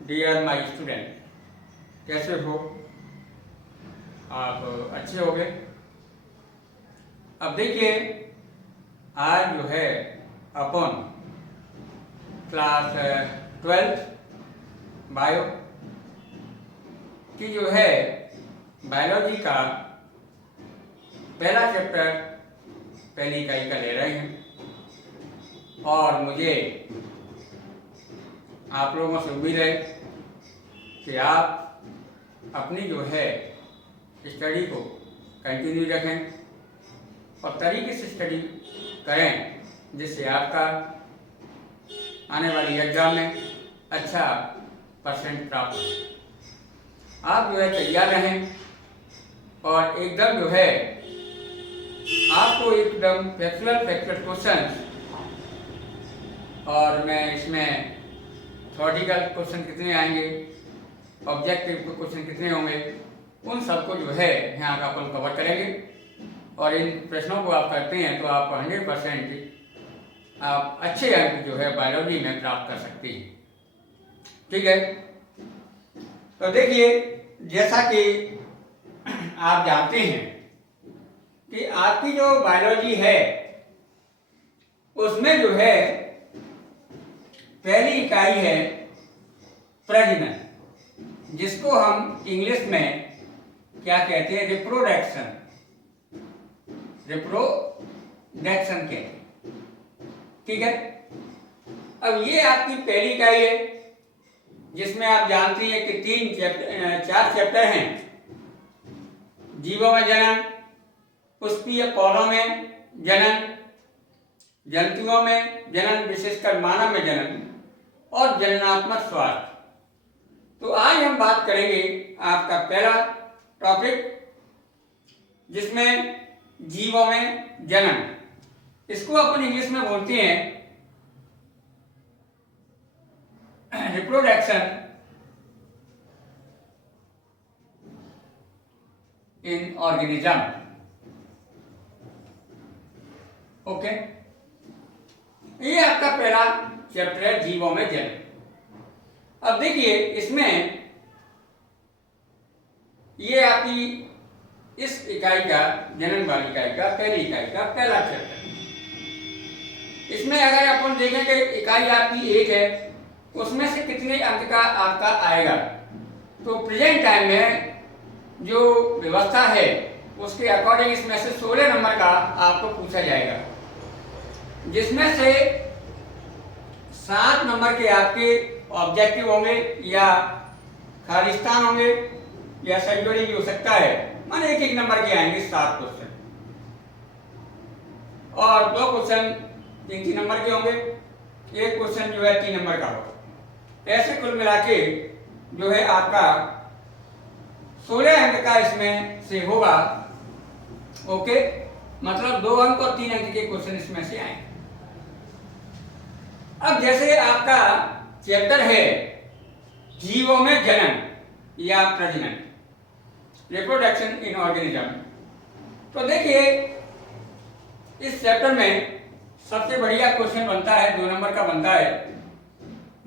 Dear my student, कैसे हो आप? अच्छे हो गए? अब देखिए, आज जो है अपन क्लास 12 बायो की जो है बायोलॉजी का पहला चैप्टर पहली इकाई का ले रहे हैं और मुझे आप लोगों से उम्मीद है कि आप अपनी जो है स्टडी को कंटिन्यू रखें और तरीके से स्टडी करें जिससे आपका आने वाली एग्जाम में अच्छा परसेंट प्राप्त हो। आप जो है तैयार रहें और एकदम जो है आपको एकदम फैक्चुअल क्वेश्चन और मैं इसमें थ्योरेटिकल क्वेश्चन कितने आएंगे, ऑब्जेक्टिव क्वेश्चन कितने होंगे, उन सबको जो है यहाँ का अपन कवर करेंगे और इन प्रश्नों को आप करते हैं तो आप 100% आप अच्छे अंक जो है बायोलॉजी में प्राप्त कर सकते हैं। ठीक है, तो देखिए, जैसा कि आप जानते हैं कि आपकी जो बायोलॉजी है उसमें जो है पहली इकाई है प्रजनन, जिसको हम इंग्लिश में क्या कहते हैं? रिप्रोडक्शन कहते हैं। ठीक है, अब ये आपकी पहली इकाई है जिसमें आप जानती हैं कि 4 चैप्टर हैं। जीवों में जनन, पुष्पीय पौधों में जनन, जंतुओं में जनन, विशेषकर मानव में जनन और जननात्मक स्वास्थ्य। तो आज हम बात करेंगे आपका पहला टॉपिक जिसमें जीवों में जनन, इसको अपन इंग्लिश में बोलते हैं रिप्रोडक्शन इन ऑर्गेनिज्म। ओके, ये आपका पहला चैप्टर है जीवों में जनन। अब देखिए, इसमें ये आपकी इस इकाई का, जनन वाली इकाई का, पहली इकाई का पहला चैप्टर। इसमें अगर अपन देखें कि इकाई आपकी 1 है, उसमें से कितने अंक का आपका आएगा, तो प्रेजेंट टाइम में जो व्यवस्था है उसके अकॉर्डिंग इसमें से 16 नंबर का आपको पूछा जाएगा, जिसमें से 7 नंबर के आपके ऑब्जेक्टिव होंगे या खालिस्तान होंगे या सैंक्चुअरी भी हो सकता है, माने 1-1 नंबर के आएंगे 7 क्वेश्चन और 2 क्वेश्चन 3-3 नंबर के होंगे, 1 क्वेश्चन जो है 3 नंबर का होगा। ऐसे कुल मिला के जो है आपका 16 अंक का इसमें से होगा। ओके, मतलब 2 अंक और 3 अंक के क्वेश्चन इसमें से आएंगे। अब जैसे आपका चैप्टर है जीवों में जनन या प्रजनन, रिप्रोडक्शन इन ऑर्गेनिज्म, तो देखिए इस चैप्टर में सबसे बढ़िया क्वेश्चन बनता है, 2 नंबर का बनता है,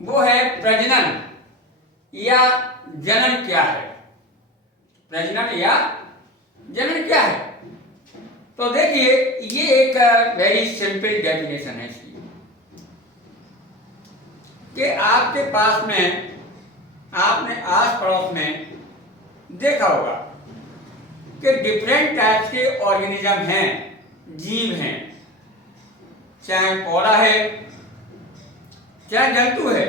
वो है प्रजनन या जनन क्या है? प्रजनन या जनन क्या है? तो देखिए, ये एक वेरी सिंपल डेफिनेशन है इसकी कि आपके पास में, आपने आस पड़ोस में देखा होगा कि डिफरेंट टाइप्स के ऑर्गेनिज्म हैं, जीव हैं, चाहे पौधा है चाहे जंतु है?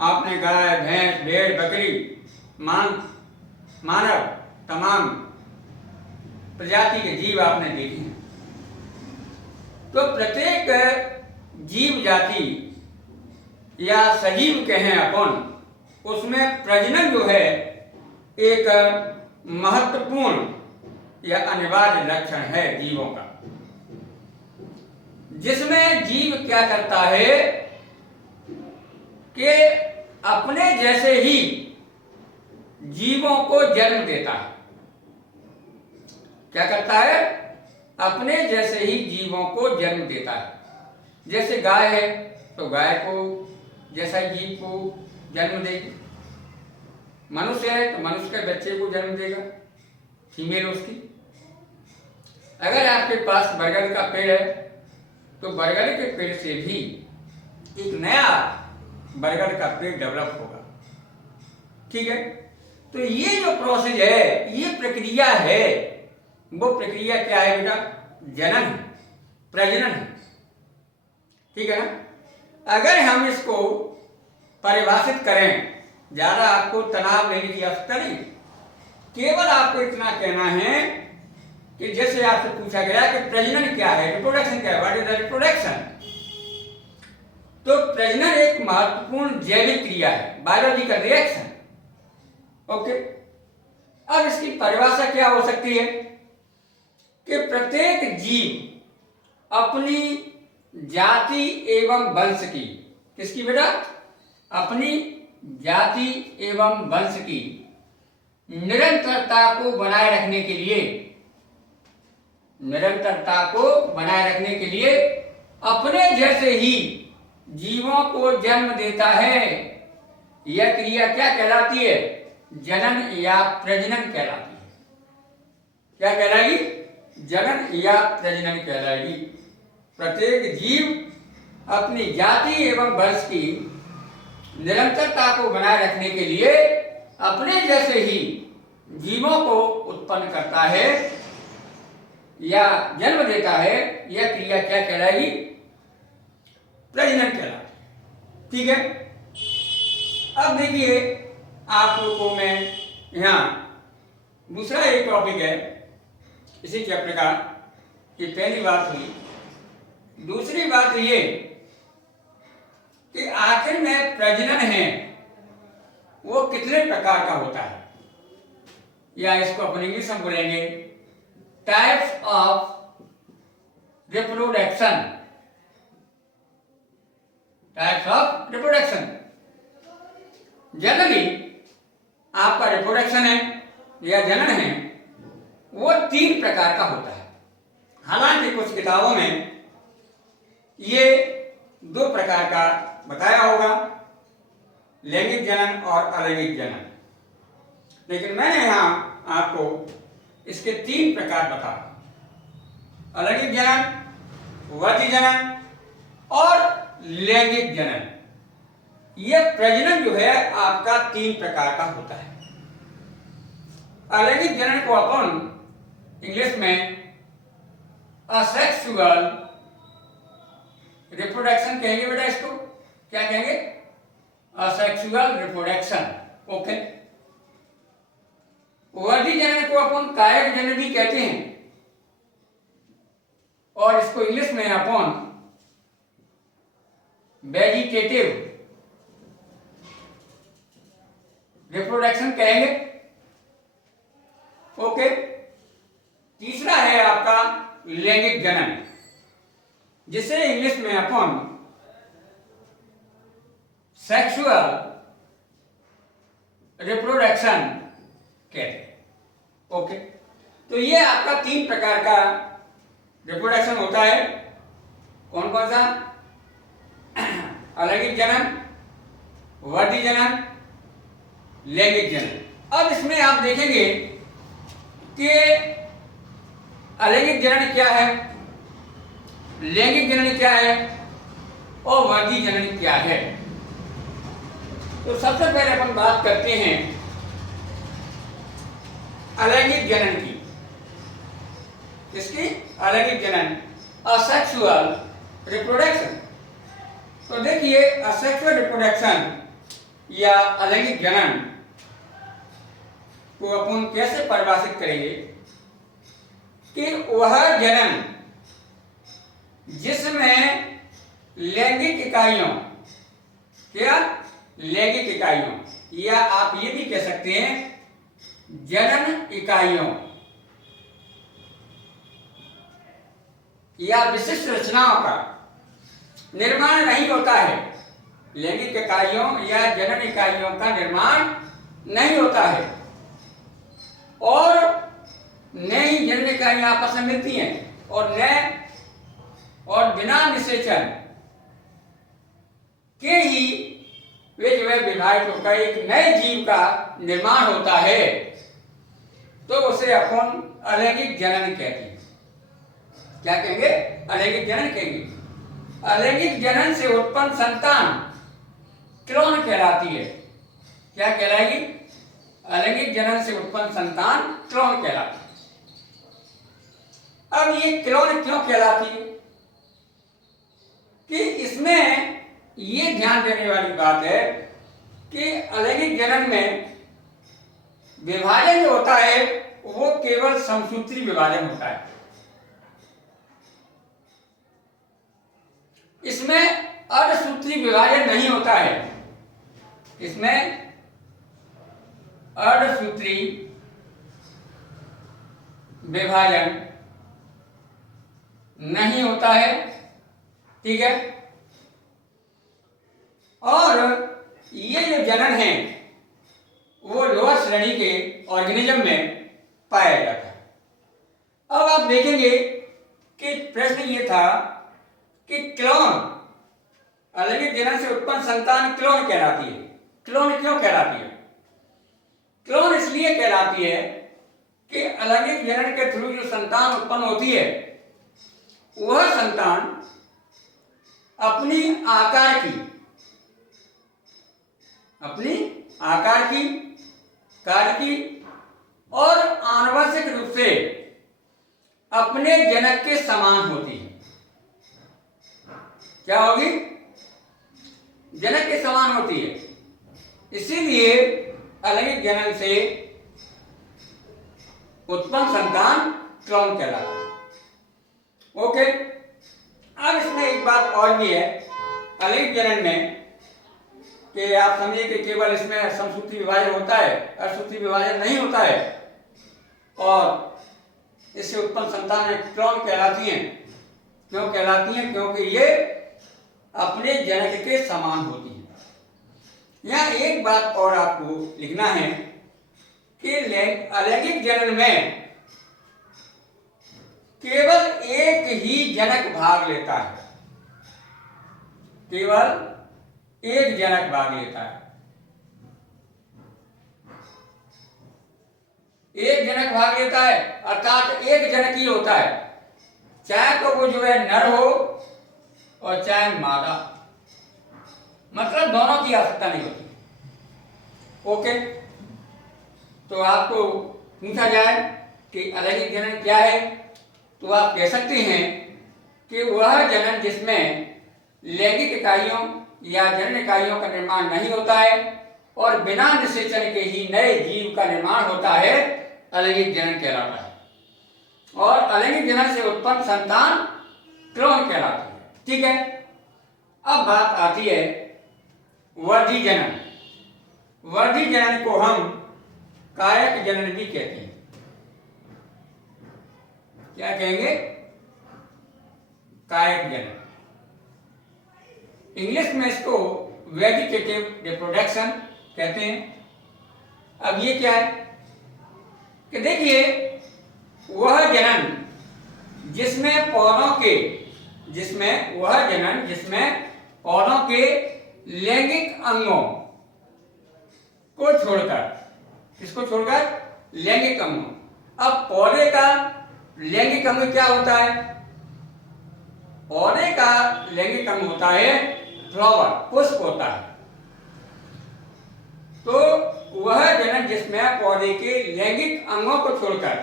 आपने गाय, भैंस, भेड़, बकरी, मानव, तमाम प्रजाति के जीव आपने देखे हैं। तो प्रत्येक जीव जाति या सजीव कहें अपन, उसमें प्रजनन जो है एक महत्वपूर्ण या अनिवार्य लक्षण है जीवों का, जिसमें जीव क्या करता है कि अपने जैसे ही जीवों को जन्म देता है। क्या करता है? अपने जैसे ही जीवों को जन्म देता है। जैसे गाय है तो गाय को जैसा जीव को जन्म देगी। मनुष्य है तो मनुष्य के बच्चे को जन्म देगा, फीमेल उसकी। अगर आपके पास बरगद का पेड़ है तो बरगद के पेड़ से भी एक नया बरगद का पेड़ डेवलप होगा। ठीक है, तो ये जो प्रोसेस है, ये प्रक्रिया है, वो प्रक्रिया क्या है बेटा? जनन है, प्रजनन है। ठीक है ना। अगर हम इसको परिभाषित करें, ज्यादा आपको तनाव लेने की आवश्यकता नहीं, केवल आपको इतना कहना है कि जैसे आपसे पूछा गया कि प्रजनन क्या है, रिप्रोडक्शन क्या है, व्हाट इज द रिप्रोडक्शन। तो प्रजनन एक महत्वपूर्ण जैविक क्रिया है, बायोलॉजिकल रिएक्शन। ओके, अब इसकी परिभाषा क्या हो सकती है कि प्रत्येक जीव अपनी जाति एवं वंश की, किसकी बेटा? अपनी जाति एवं वंश की निरंतरता को बनाए रखने के लिए, निरंतरता को बनाए रखने के लिए अपने जैसे ही जीवों को जन्म देता है। यह क्रिया क्या कहलाती है? जनन या प्रजनन कहलाती है। क्या कहलाएगी? जनन या प्रजनन कहलाएगी। प्रत्येक जीव अपनी जाति एवं वंश की निरंतरता को बनाए रखने के लिए अपने जैसे ही जीवों को उत्पन्न करता है या जन्म देता है। यह क्रिया क्या कहलाएगी? प्रजनन कहलाती है। ठीक है, अब देखिए आप लोगों को मैं यहाँ दूसरा एक टॉपिक है इसी चैप्टर का, कि पहली बात हुई। दूसरी बात ये कि आखिर में प्रजनन है वो कितने प्रकार का होता है, या इसको अपन इंग्लिश में बोलेंगे types of reproduction. Types of reproduction. Generally आपका रिप्रोडक्शन है या जनन है वो 3 प्रकार का होता है। हालांकि कुछ किताबों में ये 2 प्रकार का बताया होगा, लैंगिक जनन और अलैंगिक जनन, लेकिन मैंने यहाँ आपको इसके 3 प्रकार बता, अलैंगिक जनन, वर्ती जनन और लैंगिक जनन। यह प्रजनन जो है आपका 3 प्रकार का होता है। अलैंगिक जनन को अपन इंग्लिश में असेक्सुअल रिप्रोडक्शन कहेंगे बेटा। इसको क्या कहेंगे? Asexual reproduction. ओके। वर्ती जनन को अपन कायिक जनन भी कहते हैं, और इसको इंग्लिश में अपन वेजिटेटिव रिप्रोडक्शन कहेंगे। ओके। तीसरा है आपका लैंगिक जनन, जिसे इंग्लिश में अपन सेक्सुअल रिप्रोडक्शन कहते हैं। ओके, तो ये आपका 3 प्रकार का रिप्रोडक्शन होता है। कौन कौन सा? अलैंगिक जनन, वर्ती जनन, लैंगिक जनन। अब इसमें आप देखेंगे कि अलैंगिक जनन क्या है, लैंगिक जनन क्या है और वर्ती जनन क्या है। तो सबसे पहले अपन बात करते हैं अलैंगिक जनन की। किसकी? अलैंगिक जनन, असेक्सुअल रिप्रोडक्शन। तो देखिए असेक्सुअल रिप्रोडक्शन या अलैंगिक जनन को अपन कैसे परिभाषित करेंगे कि वह जनन जिसमें लैंगिक इकाइयों, क्या? लैंगिक इकाइयों, या आप ये भी कह सकते हैं जनन इकाइयों या विशिष्ट रचनाओं का निर्माण नहीं होता है। लैंगिक इकाइयों या जनन इकाइयों का निर्माण नहीं होता है, और न ही जनन इकाइयां आपस में मिलती हैं, और बिना निषेचन के ही वे जो है विभाजित होकर एक नए जीव का निर्माण होता है, तो उसे अपन अलैंगिक जनन कहते हैं। क्या कहेंगे? अलैंगिक जनन कहेंगे। अलैंगिक जनन से उत्पन्न संतान क्लोन कहलाती है। क्या कहलाएगी? अलैंगिक जनन से उत्पन्न संतान क्लोन कहलाती है। अब ये क्लोन क्यों कहलाती है कि इसमें ये ध्यान देने वाली बात है कि अलैंगिक जनन में विभाजन जो होता है वो केवल समसूत्री विभाजन होता है। इसमें अर्धसूत्री विभाजन नहीं होता है। इसमें अर्धसूत्री विभाजन नहीं होता है, ठीक है। और ये जो जनन है वो लोअर श्रेणी के ऑर्गेनिज्म में पाया जाता है। अब आप देखेंगे कि प्रश्न ये था कि क्लोन, अलैंगिक जनन से उत्पन्न संतान क्लोन कहलाती है। क्लोन क्यों कहलाती है? क्लोन इसलिए कहलाती है कि अलैंगिक जनन के थ्रू जो संतान उत्पन्न होती है वह संतान अपनी आकार की, कार्य की और आनुवंशिक रूप से अपने जनक के समान होती है। क्या होगी? जनक के समान होती है। इसीलिए अलैंगिक जनन से उत्पन्न संतान क्लोन कहलाता है। ओके, अब इसमें एक बात और भी है अलैंगिक जनन में कि आप समझिए कि केवल इसमें समसूत्री विभाजन होता है, अर्धसूत्री विभाजन नहीं होता है, और इससे उत्पन्न संतान क्लोन कहलाती हैं। क्यों कहलाती हैं? क्योंकि ये अपने जनक के समान होती हैं। यहाँ एक बात और आपको लिखना है कि अलैंगिक जनन में केवल एक ही जनक भाग लेता है। केवल एक जनक भाग लेता है। एक जनक भाग लेता है अर्थात एक जनक ही होता है, चाहे तो वो जो है नर हो और चाहे मादा, मतलब दोनों की आवश्यकता नहीं होती। ओके, तो आपको पूछा जाए कि अलैंगिक जनन क्या है, तो आप कह सकते हैं कि वह जनन जिसमें लैंगिक इकाइयों या जनन इकाइयों का निर्माण नहीं होता है और बिना निषेचन के ही नए जीव का निर्माण होता है, अलैंगिक जनन कहलाता है। और अलैंगिक जनन से उत्पन्न संतान क्लोन कहलाती है। ठीक है, अब बात आती है वर्धी जनन। वर्धी जनन को हम कायक जनन भी कहते हैं। क्या कहेंगे? कायक जनन। इंग्लिश में इसको वेजिटेटिव रिप्रोडक्शन कहते हैं। अब ये क्या है कि देखिए, वह जनन जिसमें पौधों के लैंगिक अंगों को छोड़कर, किसको छोड़कर? लैंगिक अंगों। अब पौधे का लैंगिक अंग क्या होता है? पौधे का लैंगिक अंग होता है फ्लावर, पुष्प होता है। तो वह जनन जिसमें पौधे के लैंगिक अंगों को छोड़कर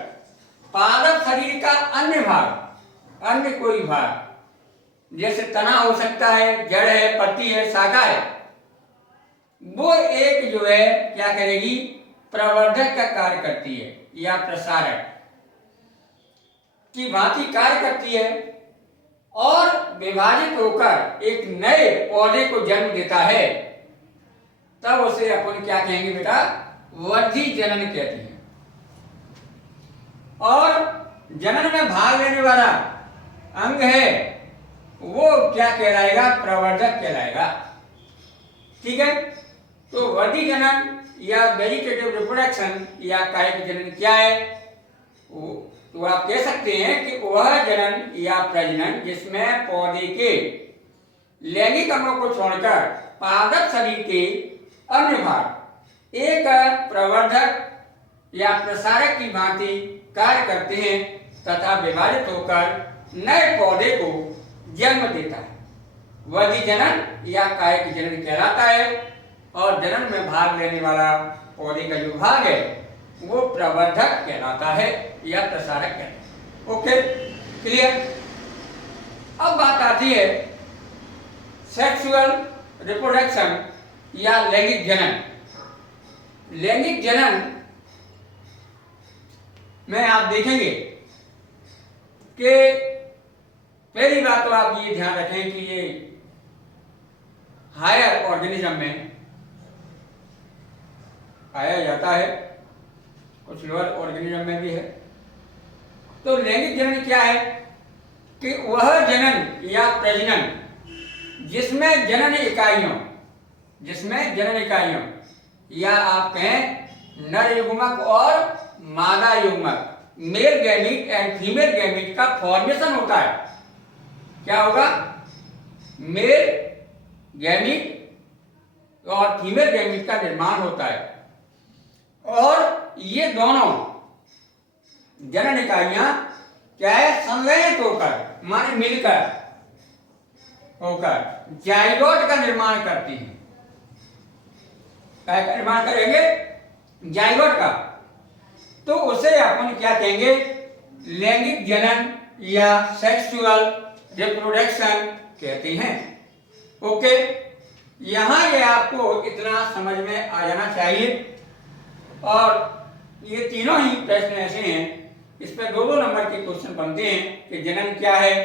पादप शरीर का अन्य भाग, अन्य कोई भाग, जैसे तना हो सकता है, जड़ है, पत्ती है, शाखा है, वो एक जो है क्या करेगी? प्रवर्धक का कार्य करती है या प्रसारक की भांति कार्य करती है और विभाजित होकर एक नए पौधे को जन्म देता है। तब उसे अपन क्या कहेंगे बेटा? वर्धी जनन कहते हैं। और जनन में भाग लेने वाला अंग है वो क्या कहलाएगा? प्रवर्धक कहलाएगा। ठीक है, तो वर्धी जनन या वेजिटेटिव रिप्रोडक्शन या कायिक जनन क्या है? तो आप कह सकते हैं कि वह जनन या प्रजनन जिसमें पौधे के लैंगिक अंगों को छोड़कर पादप शरीर के अन्य भाग एक प्रवर्धक या प्रसारक की भांति कार्य करते हैं तथा विभाजित होकर नए पौधे को जन्म देता है। वही जनन या कायिक जनन कहलाता है और जनन में भाग लेने वाला पौधे का जो भाग है वो प्रवर्धक कहलाता है या प्रसारक कहलाता है। Okay, clear. अब बात आती है सेक्सुअल रिप्रोडक्शन या लैंगिक जनन। लैंगिक जनन में आप देखेंगे कि पहली बात तो आप ये ध्यान रखें कि ये हायर ऑर्गेनिज्म में पाया जाता है, कुछ लोअर ऑर्गेनिज्म में भी है। तो लैंगिक जनन क्या है कि वह जनन या प्रजनन जिसमें जनन इकाइयों या आप कहें नर युग्मक और मादा युग्मक, male gamete and female gamete का फॉर्मेशन होता है। क्या होगा? मेल गैमीट और फीमेल गैमीट का निर्माण होता है और ये दोनों जनन इकाइयां क्या है, संलयित होकर माने मिलकर होकर जाइगोट का निर्माण करती हैं। क्या निर्माण करेंगे? जाइगोट का। तो उसे अपन क्या कहेंगे? लैंगिक जनन या सेक्सुअल रिप्रोडक्शन कहते हैं। ओके, यहां ये आपको इतना समझ में आ जाना चाहिए। और ये तीनों ही प्रश्न ऐसे हैं, इस पर 2-2 नंबर के क्वेश्चन बनते हैं कि जनन क्या है,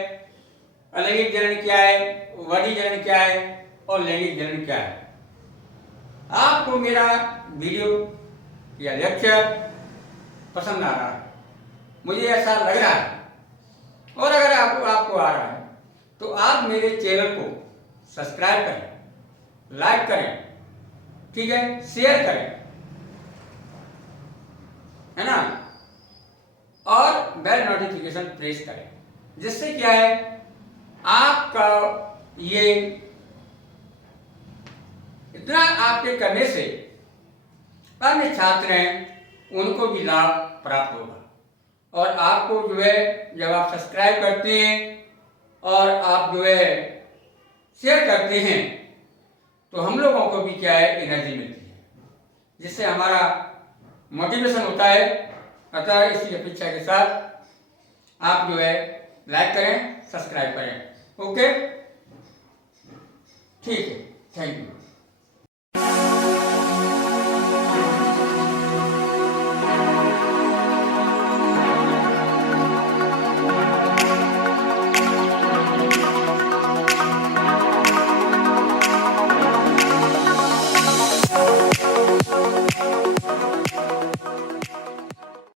अलैंगिक जनन क्या है, वधी जनन क्या है और लैंगिक जनन क्या है। आपको मेरा वीडियो या लेक्चर पसंद आ रहा है, मुझे ऐसा लग रहा है, और अगर आपको आ रहा है तो आप मेरे चैनल को सब्सक्राइब करें, लाइक करें, ठीक है, शेयर करें, है ना, और बेल नोटिफिकेशन प्रेस करें, जिससे क्या है आपका ये इतना आपके करने से अन्य छात्र हैं उनको भी लाभ प्राप्त होगा। और आपको जो है जब आप सब्सक्राइब करते हैं और आप जो है शेयर करते हैं तो हम लोगों को भी क्या है एनर्जी मिलती है, जिससे हमारा मोटिवेशन होता है। अतः इसी अपेक्षा के साथ आप जो है लाइक करें, सब्सक्राइब करें। ओके, ठीक है, थैंक यू।